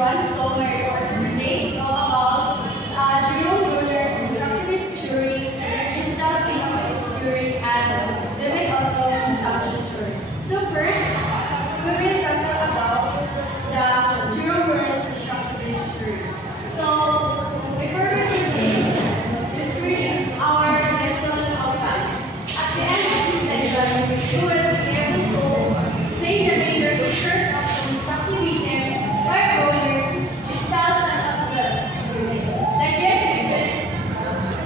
everyone. So my report today is all about Jerome Bruner's constructivist theory, Gestalt economics theory, and David Oswald consumption theory. So first, we will talk about the Jerome Bruner's constructivist theory. So before we proceed, let's read our lesson outcomes. At the end of this lesson, we will be able to explain the major features of constructivism by Bruner, Gestalt, and Oswald. The thesis,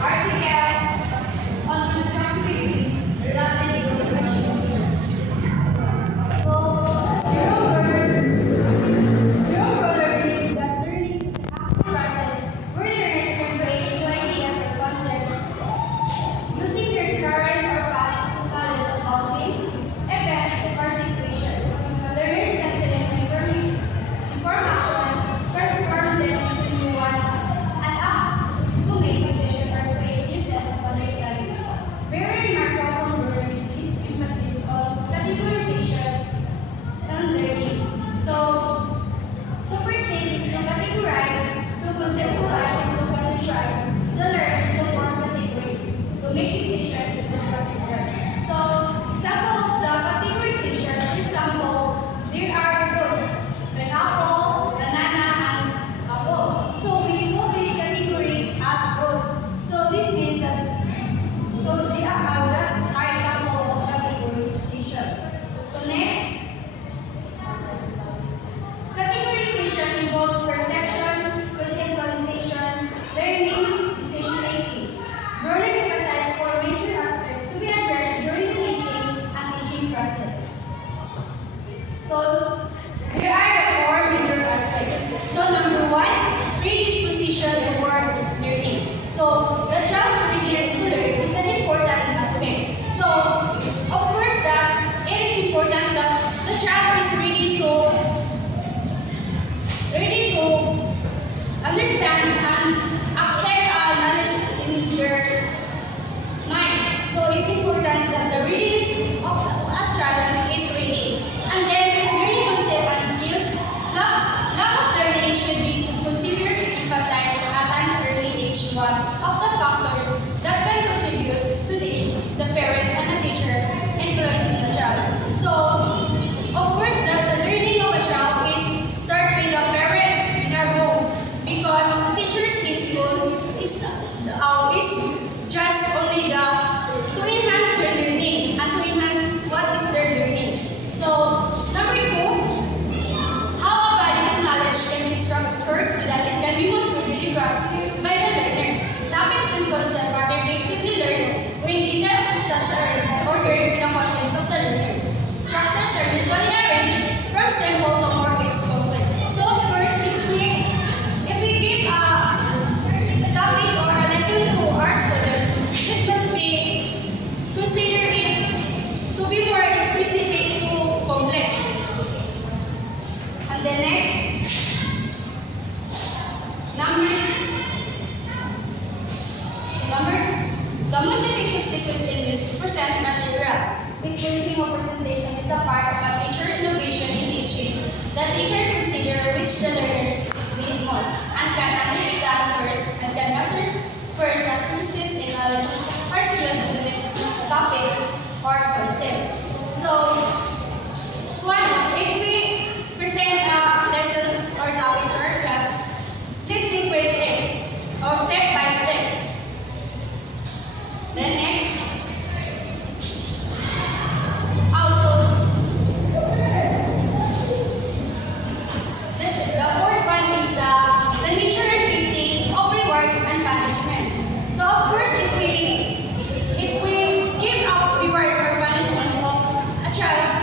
article on constructivism, Latin evolution. So, Jerome Bruner believes that learning is an active process where learners can create new ideas or concepts using their current or past knowledge about things, events, or situations. Learners can select information, transform them into new ones, and act to make decisions or create new sets of understanding. Very remarkable from Bruner is his emphasis on categorization and learning. So per se is to categorize, to conceptualize, is to categorize, to learn is to form categories, to make decisions is to categorize. So, example of the categorization, for example, there are fruits, an apple, banana, and apple. So we call this category as fruits. So this means that, so they are example of categorization. So next, categorization involves perception, conceptualization, learning, decision-making. Bruner emphasized four major aspects to be addressed during the teaching and teaching process. So, there are the four major aspects. So, number one, predisposition towards learning. So, the child readiness to learn is an important aspect. So, of course, that it is important that the child is ready to understand and accept knowledge in their mind. So it's important that the readiness of a child is ready. And then learning concept and skills. Lack of learning should be considered and emphasized at an early age. One of the factors that can contribute to this is the parent and the teacher influencing the child. So, of course, that the learning of a child is start with the parents in our home, because teachers in school is just only to enhance their learning and to enhance what is their learning. So, number two, how a body of knowledge can be structured so that it can be most readily grasped by the learner. Topics and concepts are effectively learned when details of such areas are ordered in the context of the learner. Structures are usually arranged from simple to more complex. So, of course, if we give a topic or a lesson to our student, it must be considered to be more specific to complex. And the next, the most effective sequence in which to present material. Sequencing or presentation is a part of a teacher innovation in teaching. The teacher considers which the learners need most and can understand first and can master first accuracy in knowledge or skill in the next topic or concept. So, if we present a lesson or topic to our class, let's sequence it or step by step. Then next, the fourth one is the nature and pacing of rewards and punishment. So of course, if we give out rewards or punishment of a child,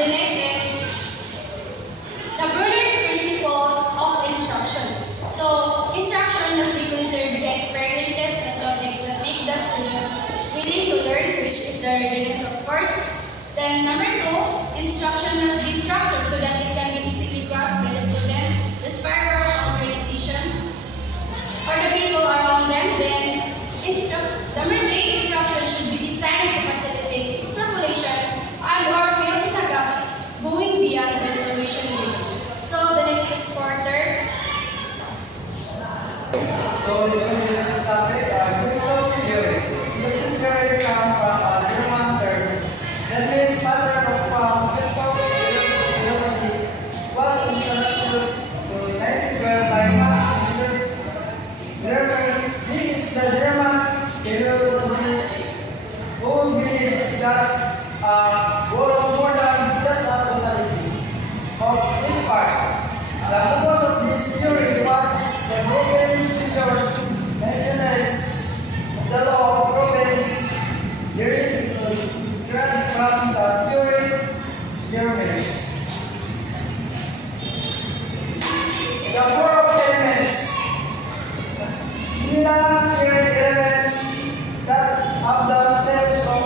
the next is the Brunner's principles of instruction. So, instruction must be concerned with the experiences and topics that make the student willing to learn, which is the readiness of course. Then number 2, instruction must be structured so that it can be easily grasped by the student, the spiral organization, or the people around them. Then number 3, instruction should be designed to facilitate extrapolation and or fill in the gaps going beyond the information given. So the next quarter. So let's continue this topic. Crystal theory. Crystal theory comes from German terms. That means matter of crystal theology was introduced to 1912 by Max Weber. He is the German theologist who believes that was more than just a totality of each part. The purpose of this theory was the Proven's figures maintenance of the law of Proven's derived from the theorems. The four elements, similar theory elements that have the sets of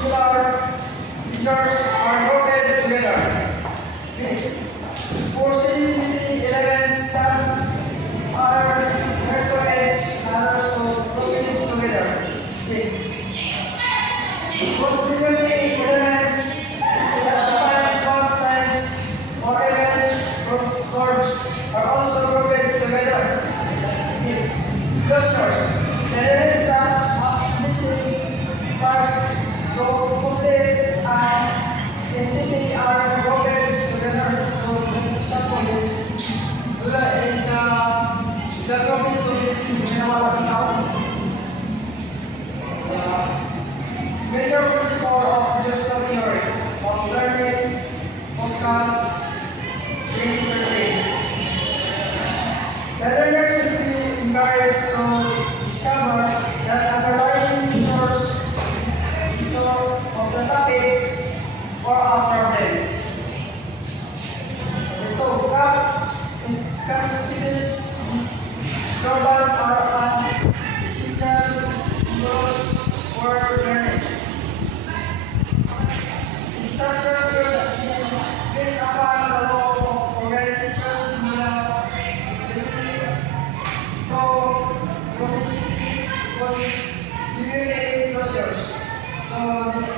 similar figures are grouped together. Possibility elements that are mercoids and also grouped together. Possibility elements that define constants or events or curves are also grouped together. Clusters, the elements that have species, parts, complete and entity are grouped together. So the example is the group is to this major principle of crystal theory of learning, focus, learning. The learner should be encouraged to discover the underlying features of the topic or our problems. These problems are essential for learning. Instruction should be based upon the law of organizations, chronicity, community procedures. So this